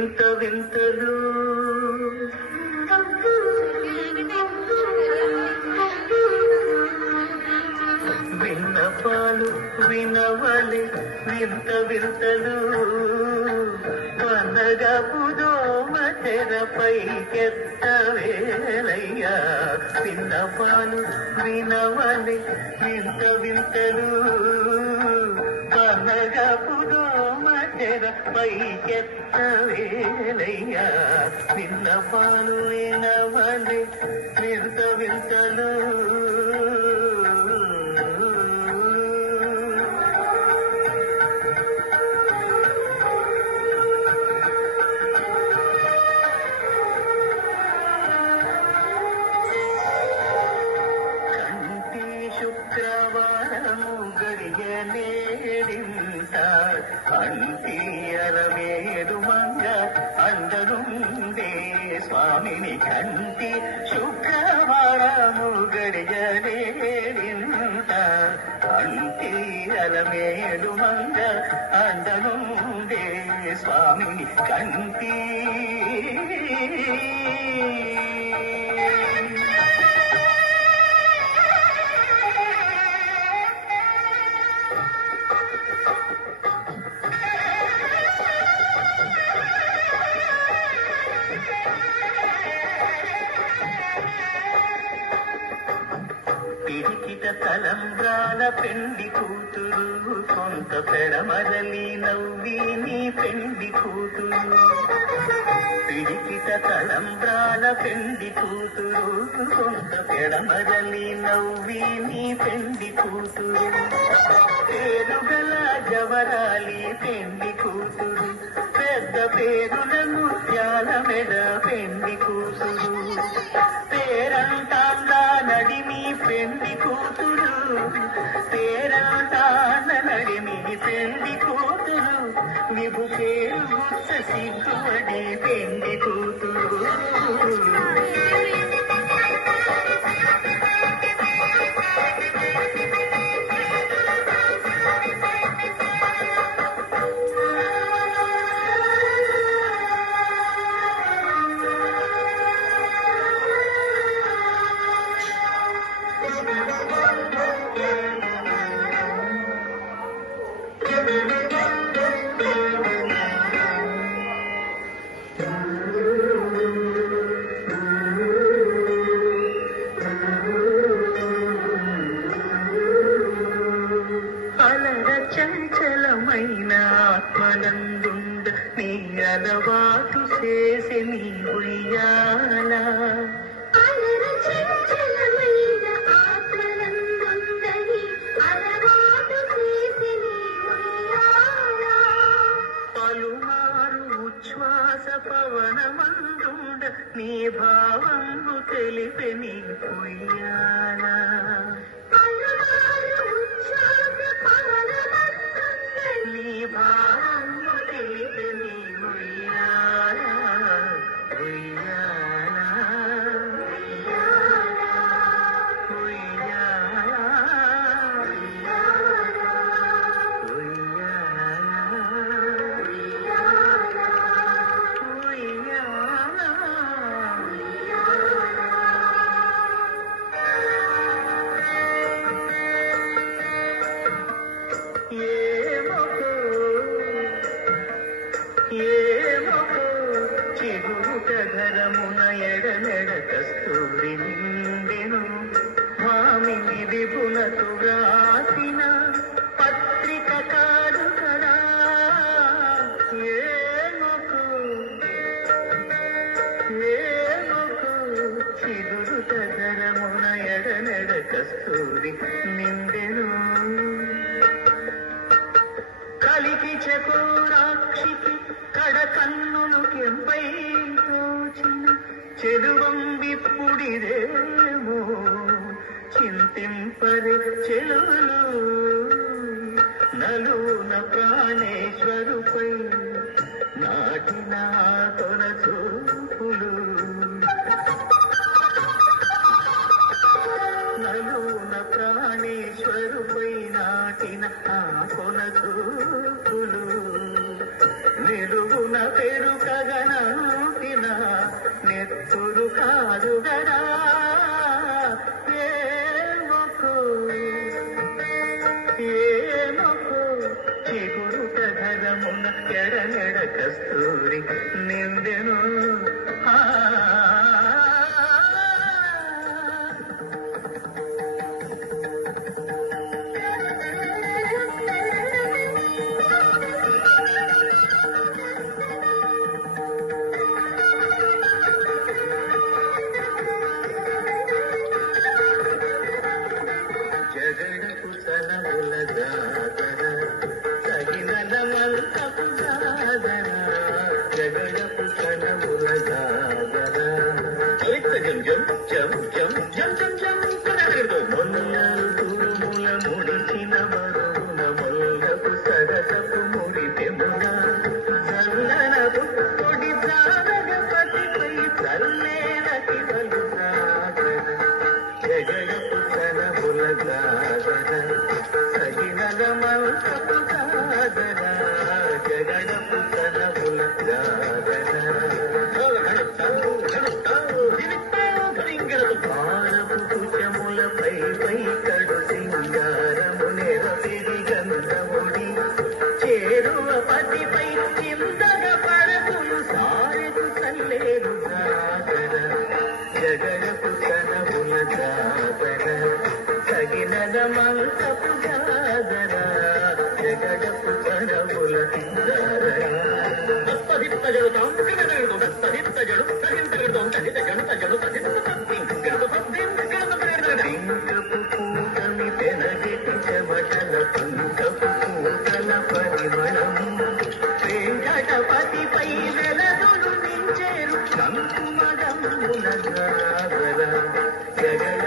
వింత వింతలు విన్నపాలు వినవలే వింత వింతలు వనగా పుదోమ తెరపైకెత్తవేలయ్యా విన్నపాలు వినవలే వింత వింతలు వనగా పుదోమ తెరపైకెత్తవేలయ్యా విన్నపాలు వినవలే వింత వింతలు శుక్రవారము గడియనేడింత అంటీయరవేడు మంగ అందరుండే స్వామిని కంటి శుక్రవారము గడియనేడింత అంటీయరవేడు మంగ అందరుండే స్వామిని కంటి పిడికిట తలంబ్రాల పెండి కూతురు కొంత పెడమరలి నవ్వి నీ పెండి కూతురు పిడికిట తలంబ్రాల పెండి కూతురు కొంత పెడమరలి నవ్వి నీ పెండి కూతురు పేరుగల జవరాలి పెండి కూతురు పెద్ద పేరుల ముత్యాల మెడ పెండి కూతురు పేరంటాండా నడిమి పెండి కూతురు పేరంటాండ నడిమి పెండి కూతురు విభు పేరు గుర్త సిగ్గువడి పెండి కూతురు చంచలమైన ఆత్మనందుండ నీ అలవాటు చేసి నీ ఉయ్యాల పలుమారు ఉచ్ఛ్వాస పవనమందుండ నీ భావంగు తెలిపి నీ ఉయ్యాల నీ భావంగు తెలిపి నీ ఉయ్యాల ఉయ్యాల ఏమో చిగురుట ధరమున ఎడనెడ కస్తూరి నిండెను మామిని విపునతు రాసిన పత్రిక కాదు కదా ఏమకు చిగురుట ధరమున ఎడనెడ కస్తూరి నిండెను కలికి చకోరాక్షికి కడ కన్నులు కెంపై తోచిన చెరువం విప్పుడిదేమో చింతింపరి చెలువలు నలున ప్రాణేశ్వరుపై నాటిన తొన చూపులు నలున ప్రాణేశ్వరుపై నాటిన కొన చూపులు నిలువున పెరుకగా ఎప్పుడు కాదు గదా ఏమొకు చిగురు కథరమున్న ఎడనెడ కస్తూరి నిందెను జగడపు తనముల జాతర తగినల మంతపు జాతర జగడపు తనముల జాతర మొల్లలు తురుముల ముడిచిన మరువున మొల్లపు సరసపు ముడిపెమున చల్లన పుట్టొడి జాగపతిపై చల్లేనటి వలు జాగర జగడపు తనముల జాగర సగినల మంతపు జాగర జగడపు తనముల జాగర భారపు కుచములపై కడు సింగారము నెరపిడి గంధముడి చేరువ పతిపై చిందగ పడకులు సారెకు చల్లేరు జాగర జగడపు తనముల జాగర తగినద మంతపు జాగర జగడపు తనముల జాగర పింకపు పూటమి పెనగెటి చెమటల పింకపు పూటల పరిమళం వెంకటపతిపై వెలదులు నించేరు కంకుమగముల జాగర జగడ